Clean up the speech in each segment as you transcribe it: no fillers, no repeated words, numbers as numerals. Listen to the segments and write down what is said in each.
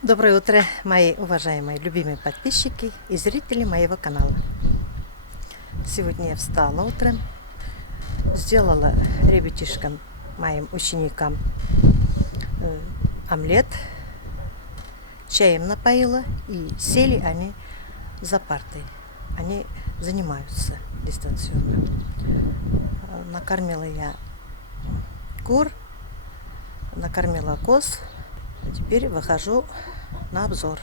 Доброе утро, мои уважаемые любимые подписчики и зрители моего канала. Сегодня я встала утром, сделала ребятишкам, моим ученикам омлет, чаем напоила, и сели они за партой. Они занимаются дистанционно. Накормила я кур, накормила коз. А теперь выхожу на обзор.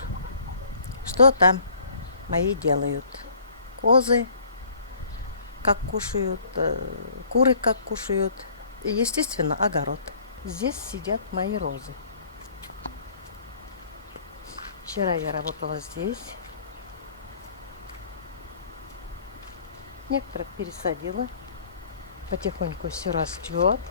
Что там мои делают? Козы как кушают, куры как кушают. И, естественно, огород. Здесь сидят мои розы. Вчера я работала здесь. Некоторых пересадила. Потихоньку все растет.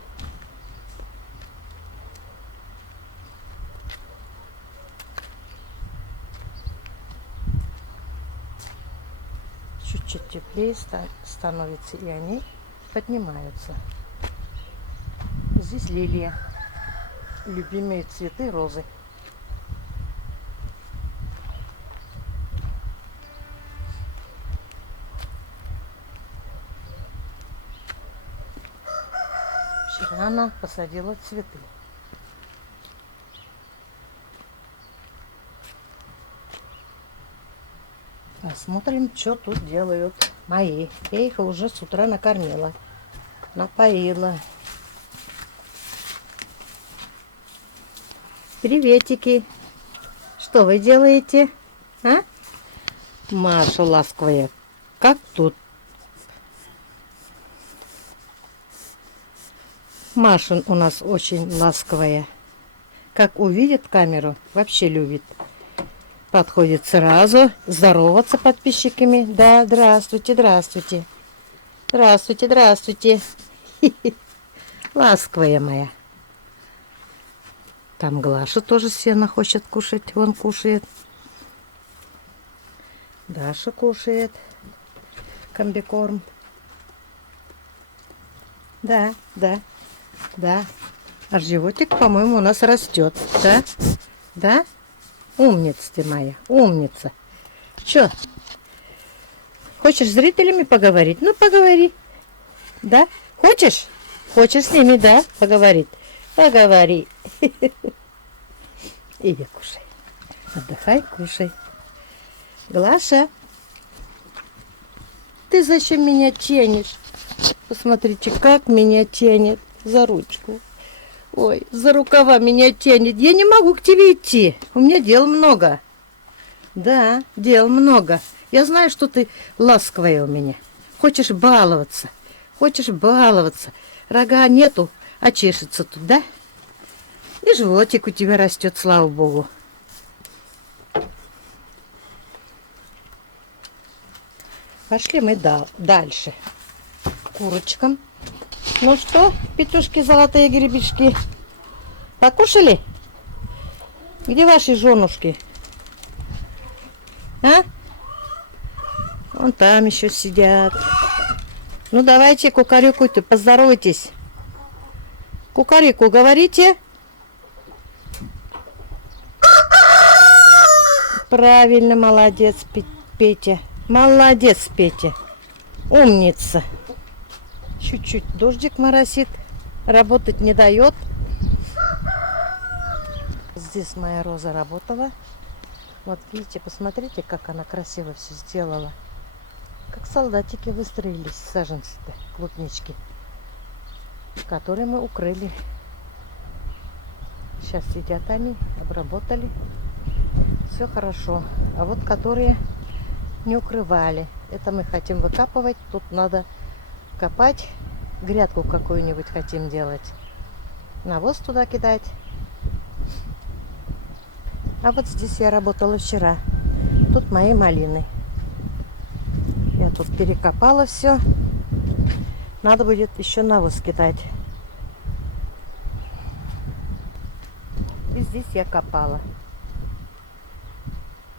Чуть-чуть теплее становится, и они поднимаются. Здесь лилия. Любимые цветы розы. Вчера она посадила цветы. Посмотрим, что тут делают мои. Я их уже с утра накормила, напоила. Приветики. Что вы делаете? А? Маша ласковая. Как тут? Маша у нас очень ласковая. Как увидит камеру, вообще любит. Подходит сразу здороваться подписчиками. Да, здравствуйте, здравствуйте. Здравствуйте, здравствуйте. Ласковая моя. Там Глаша тоже сено хочет кушать. Он кушает. Даша кушает комбикорм. Да, да, да. А животик, по-моему, у нас растет. Да? Да? Умница ты моя, умница. Что? Хочешь с зрителями поговорить? Ну, поговори. Да? Хочешь? Хочешь с ними, да, поговорить? Поговори. Иди кушай. Отдыхай, кушай. Глаша, ты зачем меня тянешь? Посмотрите, как меня тянет за ручку. Ой, за рукава меня тянет. Я не могу к тебе идти. У меня дел много. Да, дел много. Я знаю, что ты ласковая у меня. Хочешь баловаться. Хочешь баловаться. Рога нету, а чешется тут, да? И животик у тебя растет, слава богу. Пошли мы дальше. К курочкам. Ну что, петушки, золотые гребешки, покушали? Где ваши женушки? А? Вон там еще сидят. Ну давайте, кукарекуйте, поздоровайтесь. Кукареку говорите. Правильно, молодец, Петя. Молодец, Петя. Умница. Чуть-чуть дождик моросит, работать не дает. Здесь моя роза работала. Вот видите, посмотрите, как она красиво все сделала. Как солдатики выстроились, саженцы-то, клубнички, которые мы укрыли. Сейчас сидят они, обработали. Все хорошо. А вот которые не укрывали, это мы хотим выкапывать. Тут надо копать, грядку какую-нибудь хотим делать, навоз туда кидать. А вот здесь я работала вчера. Тут мои малины. Я тут перекопала все. Надо будет еще навоз кидать. И здесь я копала.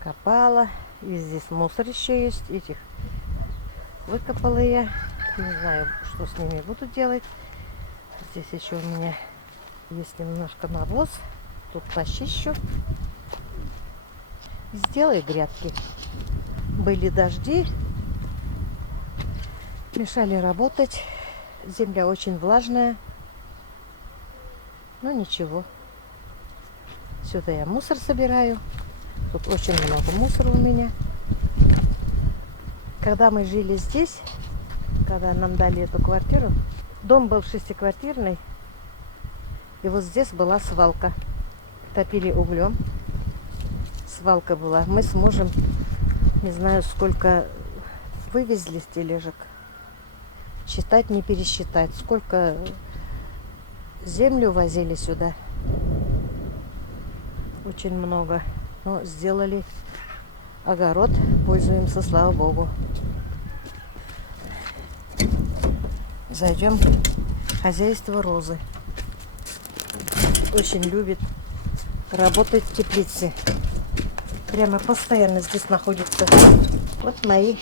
Копала. И здесь мусор еще есть. Этих выкопала я. Не знаю, что с ними буду делать. Здесь еще у меня есть немножко навоз. Тут почищу. сделай грядки. Были дожди, мешали работать. Земля очень влажная. Но ничего. Сюда я мусор собираю. Тут очень много мусора у меня. Когда мы жили здесь, когда нам дали эту квартиру, дом был шестиквартирный. И вот здесь была свалка. Топили углем. Свалка была. Мы с мужем, не знаю, сколько вывезли с тележек. Считать, не пересчитать. Сколько землю возили сюда. Очень много. Но сделали огород. Пользуемся, слава богу. Зайдем в хозяйство Розы. Очень любит работать в теплице. Прямо постоянно здесь находится. Вот мои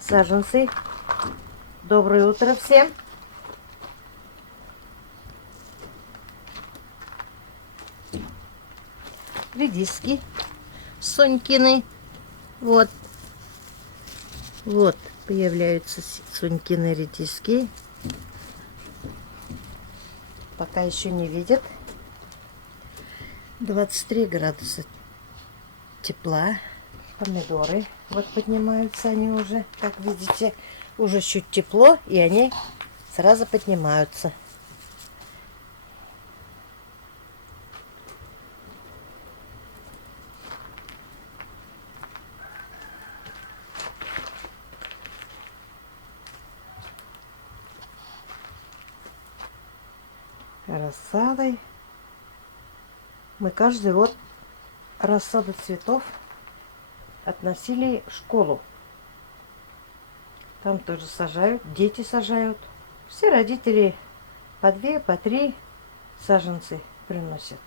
саженцы. Доброе утро всем. Редиски Сонькины. Вот. Вот появляются Сонькины редиски. Пока еще не видят. 23 градуса тепла. Помидоры вот поднимаются они уже, как видите, уже чуть тепло, и они сразу поднимаются. Рассадой. Мы каждый год рассаду цветов относили в школу. Там тоже сажают, дети сажают. Все родители по 2, по 3 саженцы приносят.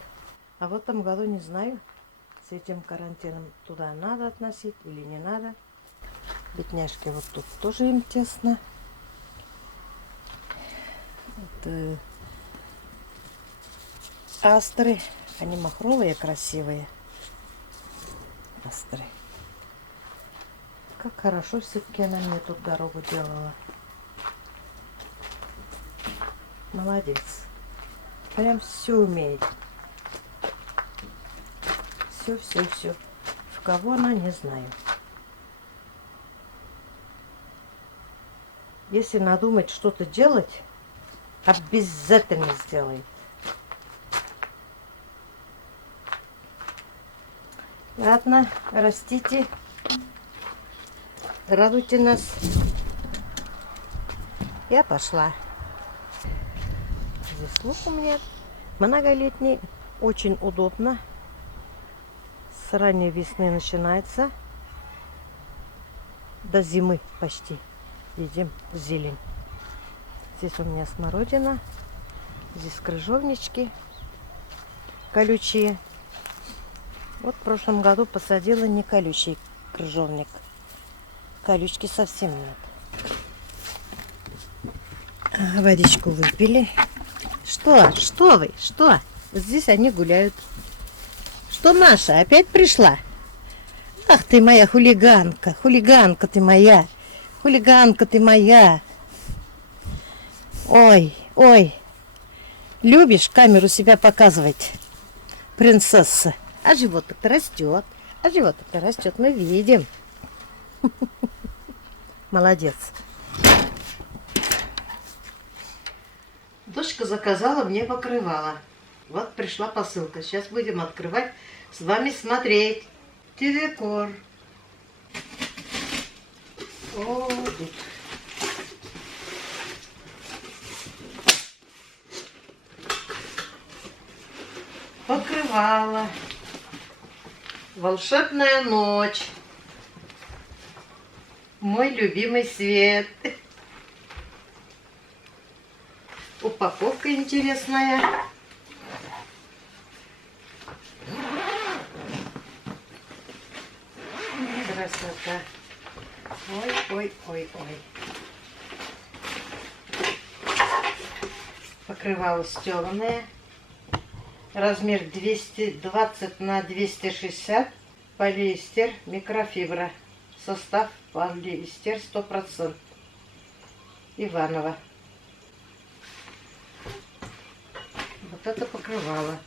А в этом году не знаю, с этим карантином туда надо относить или не надо. Бедняжки, вот тут тоже им тесно. Вот, астры, они махровые, красивые. Астры. Как хорошо все-таки она мне тут дорогу делала. Молодец. Прям все умеет. Все. В кого она, не знаю. Если надумать что-то делать, обязательно сделает. Ладно, растите, радуйте нас. Я пошла. Здесь лук у меня многолетний, очень удобно. С ранней весны начинается до зимы почти. Едим зелень. Здесь у меня смородина, здесь крыжовнички колючие. Вот в прошлом году посадила не колючий крыжовник. Колючки совсем нет. Водичку выпили. Что вы? Что? Здесь они гуляют. Что, Маша, опять пришла? Ах ты моя хулиганка. Хулиганка ты моя. Хулиганка ты моя. Ой. Любишь камеру себя показывать, принцесса? А животик-то растет. Мы видим. Молодец. Дочка заказала мне покрывало. Вот пришла посылка. Сейчас будем открывать, с вами смотреть. Декор. О, тут. Покрывало. Волшебная ночь. Мой любимый свет. Упаковка интересная. Красота. Ой. Покрывало стёганое. Размер 220 на 260. Полиэстер, микрофибра. Состав полиэстер 100%. Иваново. Вот это покрывало.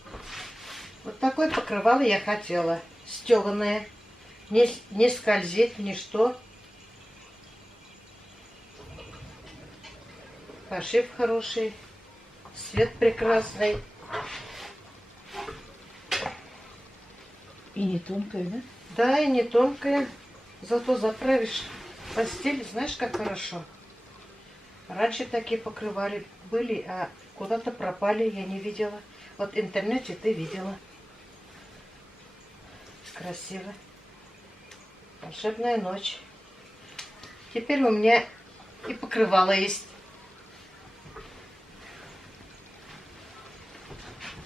Вот такое покрывало я хотела. Стеганое. Не скользит, ничто. Пошив хороший. Цвет прекрасный. И не тонкая, да? Да, и не тонкая. Зато заправишь постель, знаешь, как хорошо. Раньше такие покрывали были, а куда-то пропали, я не видела. Вот в интернете ты видела. Красиво. Волшебная ночь. Теперь у меня и покрывало есть.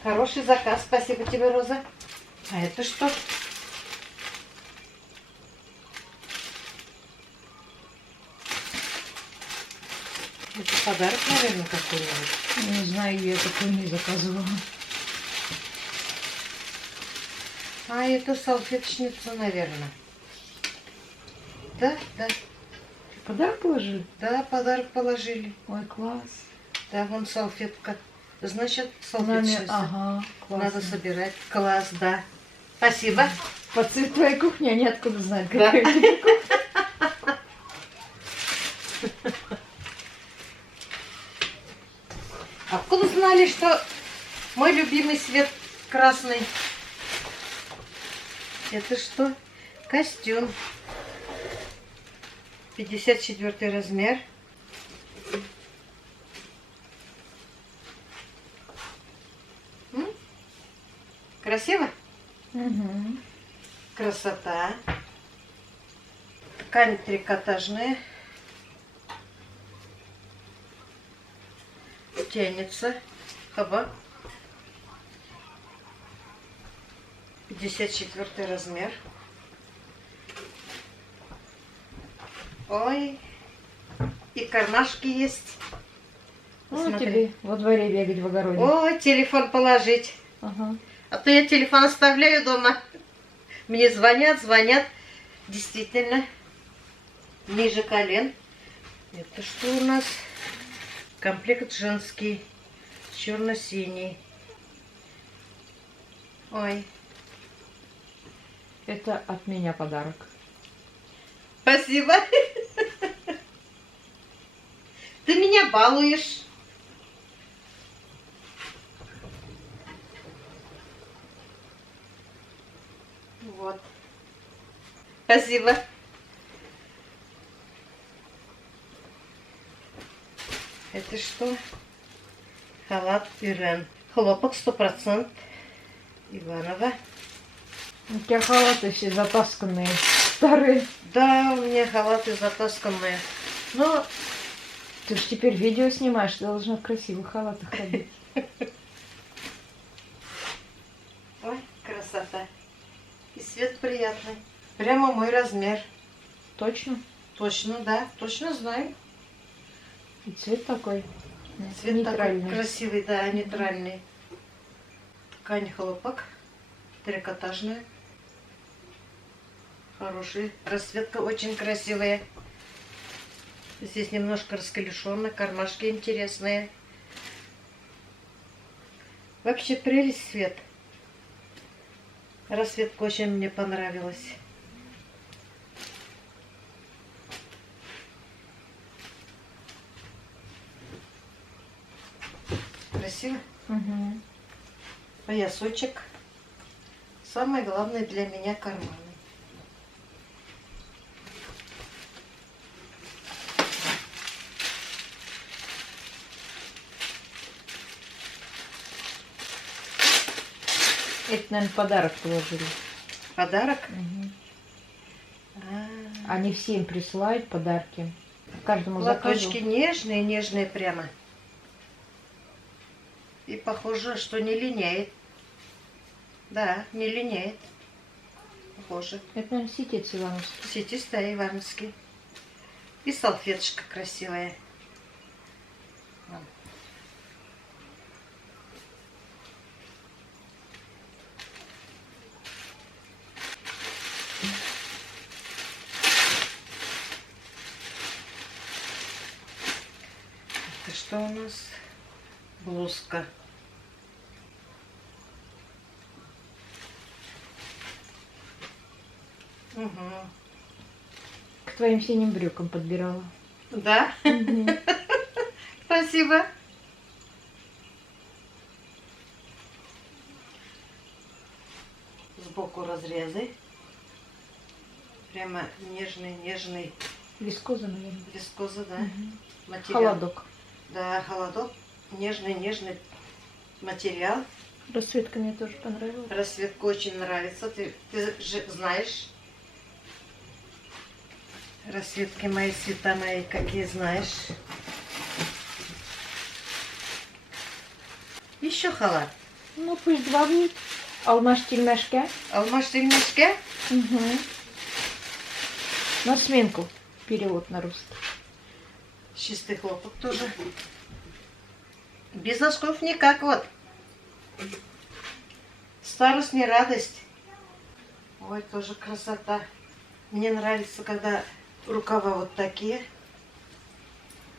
Хороший заказ. Спасибо тебе, Роза. А это что? Это подарок, наверное, какой-нибудь. Не знаю, я такой не заказывала. А это салфеточница, наверное. Да, да. Подарок положили? Да, подарок положили. Ой, класс. Да, вон салфетка. Значит, Нами... салфеточница. Ага, классно. Надо собирать. Класс, да. Спасибо. По цвету твоей кухни они откуда знают, Да. какая у тебя кухня. Откуда знали, что мой любимый цвет красный? Это что? Костюм. 54 размер. Красиво? Угу. Красота. Ткань трикотажная. Тянется. Хаба. 54 размер. Ой. И кармашки есть. Ну, Смотри. тебе во дворе бегать в огороде. Ой, телефон положить. Ага. А то я телефон оставляю дома. Мне звонят. Действительно. Ниже колен. Это что у нас? Комплект женский. Черно-синий. Ой. Это от меня подарок. Спасибо. Ты меня балуешь. Вот. Спасибо. Это что? Халат Ирен. Хлопок 100%. Иваново. У тебя халаты все затасканные, старые. Да, у меня халаты затасканные. Но Ты же теперь видео снимаешь, ты должна в красивых халатах ходить. ой, красота. И цвет приятный. Прямо мой размер. Точно? Точно, да. Точно знаю. И цвет такой Цвет нейтральный. такой красивый, да, нейтральный. Ткань хлопок. Трикотажная. Хороший. Расцветка очень красивая. Здесь немножко расколешено. Кармашки интересные. Вообще прелесть цвет. Расцветка очень мне понравилась. Красиво. Угу. Поясочек. Самое главное для меня карманы. Это, наверное, подарок положили. Подарок? Угу. А, Они всем присылают подарки. Каждому платочки заказу. нежные, нежные прямо. И похоже, что не линяет. Да, не линяет. Похоже. Это, наверное, ситец ивановский. Сетистая ивановский. И салфеточка красивая. Вон. что у нас? Блузка. Угу. К твоим синим брюкам подбирала. Да? Спасибо. Сбоку разрезы. Прямо нежный. Вискоза, наверное. Вискоза, да. Материал. Холодок. Да, холодок. Нежный материал. Расцветка мне тоже понравилась. Расцветка очень нравится. Ты же знаешь. Расцветки мои, цвета мои, какие знаешь. Еще халат. Ну, пусть два будет. Алмаш-тельмашка. Алмаш-тельмашка. Угу. На сменку. Перевод на русский. Чистый хлопок тоже. Без носков никак, вот. Старость не радость. Ой, тоже красота. Мне нравится, когда рукава вот такие.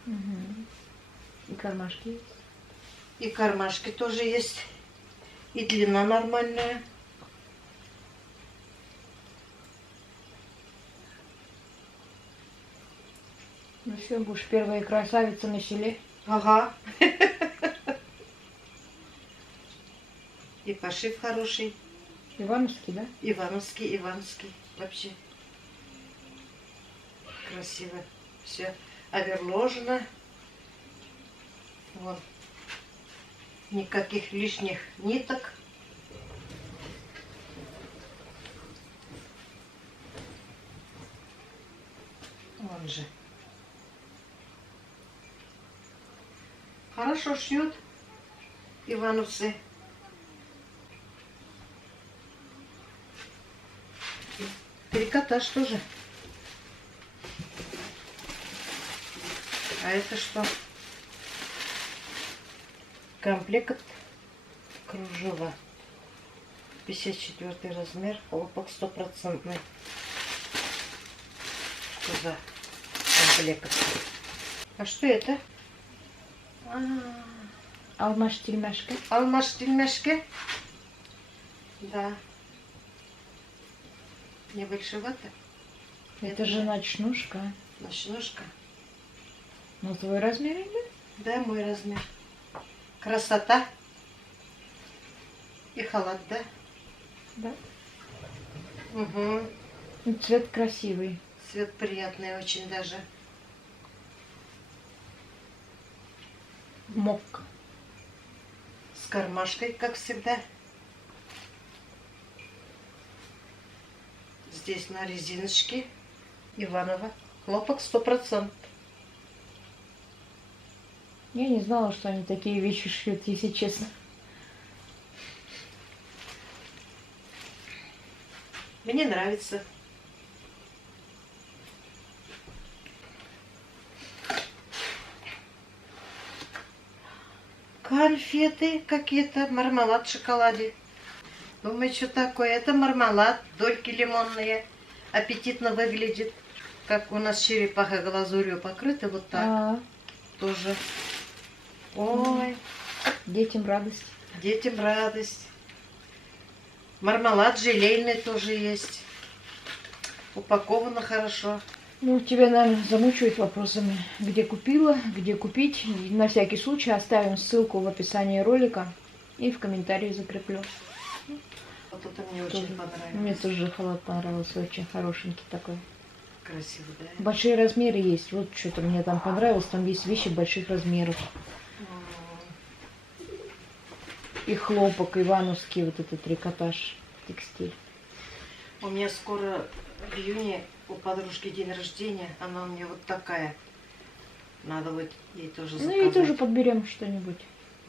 Угу. И кармашки есть. И кармашки тоже есть. И длина нормальная. Ну все, будешь первая красавица на селе. Ага. И пошив хороший. Ивановский, да? Ивановский. Вообще красиво. Все оверложено. Вот. Никаких лишних ниток. Вон же. Хорошо шьют ивановцы. Трикотаж тоже. А это что? Комплект кружева. 54 размер. Хлопок 100%. Что за комплект? А что это? Алмаш-тельмашка. Алмаш-тельмашка. Да. Не большевато? Это же ночнушка. Ночнушка. Ну, твой размер или? Да, мой размер. Красота. И халат, да? Да. Угу. И цвет красивый. Цвет приятный очень даже. Мокко. С кармашкой, как всегда. Здесь на резиночке. Иваново. Хлопок 100%. Я не знала, что они такие вещи шьют, если честно. Мне нравится. Конфеты какие-то, мармелад в шоколаде. Думаю, что такое? Это мармелад, дольки лимонные. Аппетитно выглядит. Как у нас черепаха глазурью покрыта, вот так. Тоже. Ой, Детям радость. детям радость. Мармелад желейный тоже есть. Упаковано хорошо. Ну, тебя, наверное, замучают вопросами, где купила, где купить. И на всякий случай оставим ссылку в описании ролика и в комментарии закреплю. Вот это мне очень понравилось. Мне тоже халат понравился, очень хорошенький такой. Красиво, да? Большие размеры есть. Вот что-то мне там понравилось. Там есть вещи больших размеров. И хлопок, ивановский, вот этот трикотаж, текстиль. У меня скоро в июне у подружки день рождения. Она у меня вот такая. Надо будет ей тоже заказать. Ну и тоже подберем что-нибудь.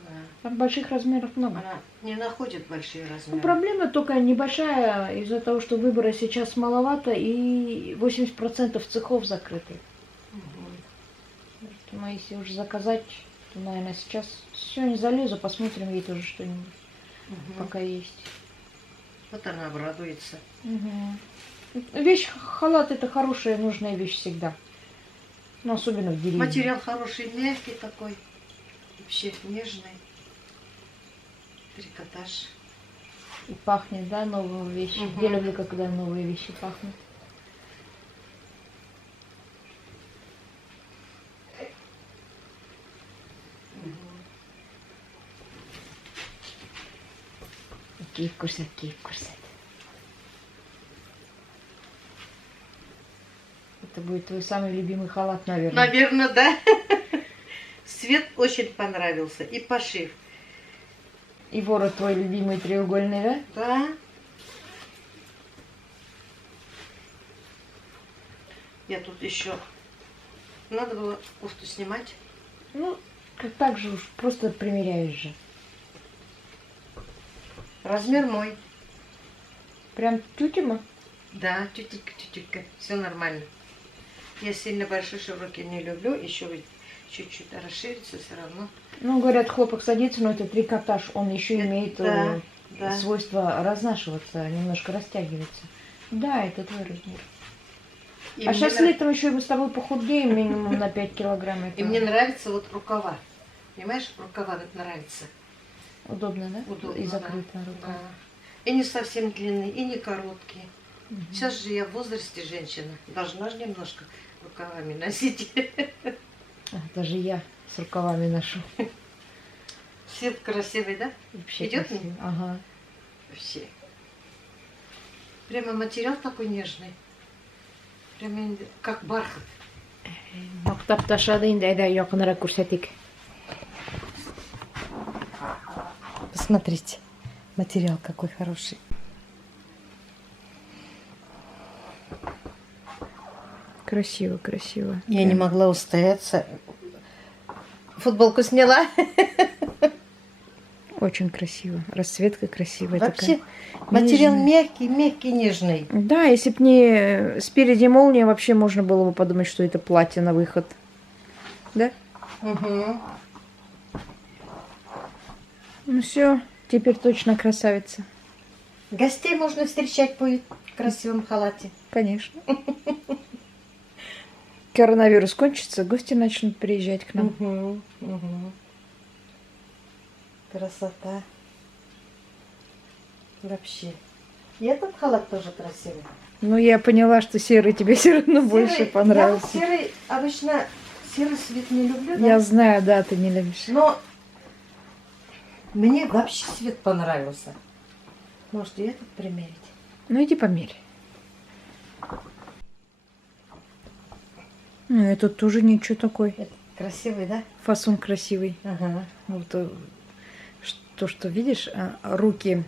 Да. Там больших размеров много. Она не находит большие размеры. Ну, проблема только небольшая из-за того, что выбора сейчас маловато и 80% цехов закрыты. Угу. Поэтому если уже заказать, то, наверное, сейчас сегодня залезу, посмотрим ей тоже что-нибудь, пока есть. Вот она обрадуется. Вещь, халат это хорошая, нужная вещь всегда. Ну, особенно в деревне. Материал хороший, мягкий такой. Вообще нежный. Трикотаж. И пахнет, да, новые вещи. Мгм. Я люблю, когда новые вещи пахнут. Какие вкусы, какие вкусы. Это будет твой самый любимый халат, наверное. Наверное, да. Цвет очень понравился. И пошив. И ворот твой любимый треугольный, да? Да. Я тут еще... Надо было кофту снимать. Ну, как так же уж, просто примеряешь же. Размер мой. Прям тютема? Да, тютелька. Все нормально. Я сильно большой широкий не люблю. Еще чуть-чуть расширится все равно. Ну, говорят, хлопок садится, но это трикотаж. Он еще имеет Да. свойство разнашиваться, немножко растягиваться. Да, это твой размер. И А мне сейчас нрав- летом еще мы с тобой похудеем минимум на 5 килограмм. Это И мне нравятся вот рукава. Понимаешь, рукава нравятся. удобно, да? Удобно, И да. закрытая рука. Да. И не совсем длинные, и не короткие. Мгм. Сейчас же я в возрасте женщина. Должна же немножко рукавами носить. А, даже я с рукавами ношу. Цвет красивый, да? Вообще Идет красиво. мне? Ага. Вообще. Прямо материал такой нежный. Прямо как бархат. Мактап ташладың да, айда якынрак күрсәтик. Посмотрите, материал какой хороший. Красиво, красиво. Я не могла устояться. Футболку сняла. Очень красиво. Расцветка красивая Вообще, такая. материал Нежный. мягкий, мягкий, нежный. Да, если б не спереди молния, вообще можно было бы подумать, что это платье на выход. Да? Угу. Ну все, теперь точно красавица. Гостей можно встречать будет в красивом халате. Конечно. Коронавирус кончится, гости начнут приезжать к нам. Угу, угу. Красота. Вообще. И этот халат тоже красивый. Ну, я поняла, что серый тебе все равно больше Серый- понравился. Я серый, обычно серый цвет не люблю, да? Я знаю, да, ты не любишь. Но мне вообще цвет понравился. Может, и этот примерить? Ну, иди померь. Ну, этот тоже ничего такой. Это красивый, да? Фасон красивый. Ага. Вот то, что видишь, руки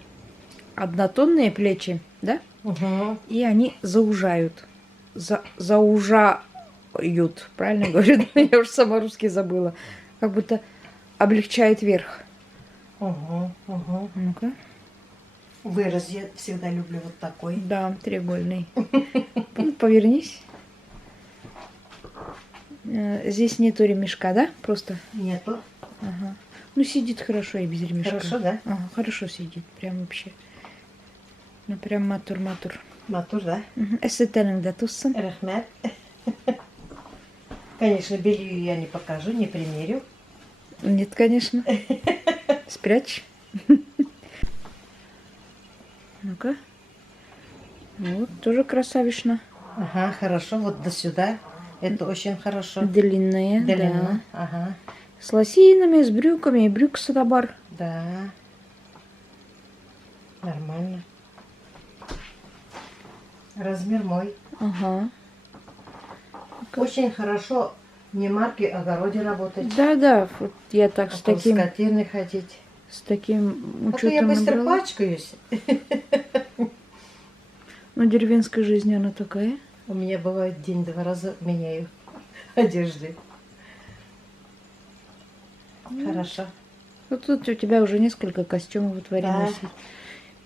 однотонные, плечи, да? Угу. И они заужают. Заужают. Правильно говорю? Я уже сама русский забыла. Как будто облегчает верх. Угу. Угу. Ну-ка. Выраз я всегда люблю вот такой. Да, треугольный. Ну, повернись. Здесь нету ремешка, да? Просто. Нету. Ага. Ну, сидит хорошо и без ремешка. Хорошо, да? Ага, хорошо сидит. Прям вообще. Ну, прям матур-матур. Матур, да? Эссетенің да туссың. Рахмет. Конечно, белью я не покажу, не примерю. Нет, конечно. Спрячь. Ну-ка. Вот, тоже красавично. Ага, хорошо, вот до сюда. Это очень хорошо. Длинная, Длинно. да. Ага, С лосинами, с брюками, брюк-садабар. да. Нормально. Размер мой. Ага. Очень хорошо не марки, огороде работать. Да-да, вот я так с Потом таким, скотиной ходить. с таким А то я учетом быстро набрала. пачкаюсь. Ну, деревенская жизнь, она такая. У меня бывает день-два раза меняю одежды. Хорошо. Вот тут у тебя уже несколько костюмов во дворе Да. носить.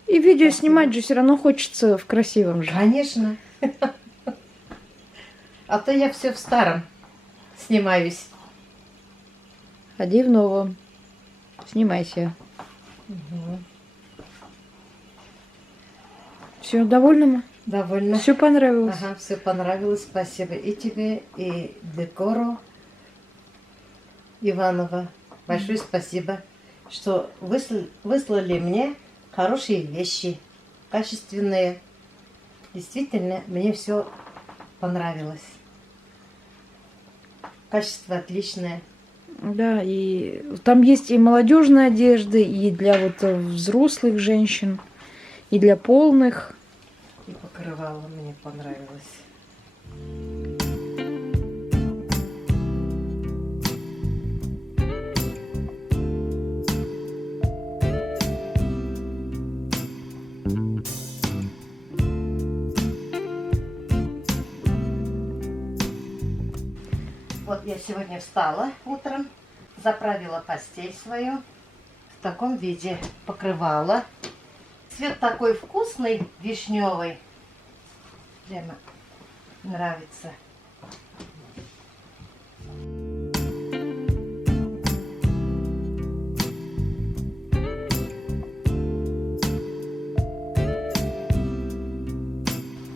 И видео Спасибо. снимать же все равно хочется в красивом же. Конечно. А то я все в старом снимаюсь. Ходи в новом. Снимайся. Все, довольна, ма? Довольно. Все понравилось? Ага, все понравилось. Спасибо и тебе, и декору Иванова. Большое спасибо, что выслали мне хорошие вещи, качественные. Действительно, мне все понравилось. Качество отличное. Да, и там есть и молодежная одежда, и для вот взрослых женщин, и для полных. И покрывало мне понравилось. Вот я сегодня встала утром, заправила постель свою в таком виде, покрывала. Цвет такой вкусный, вишневый. Прямо нравится.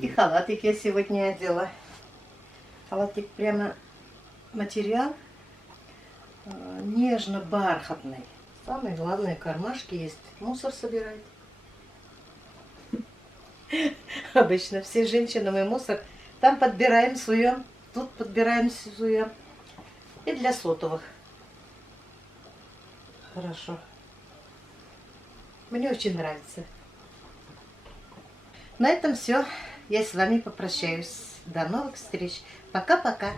И халатик я сегодня одела. Халатик прямо материал нежно-бархатный. Самое главное, кармашки есть. Мусор собирать. Обычно все женщины мы мусор там подбираем, суем, тут подбираем, суем. И для сотовых. Хорошо. Мне очень нравится. На этом все. Я с вами попрощаюсь. До новых встреч. Пока-пока.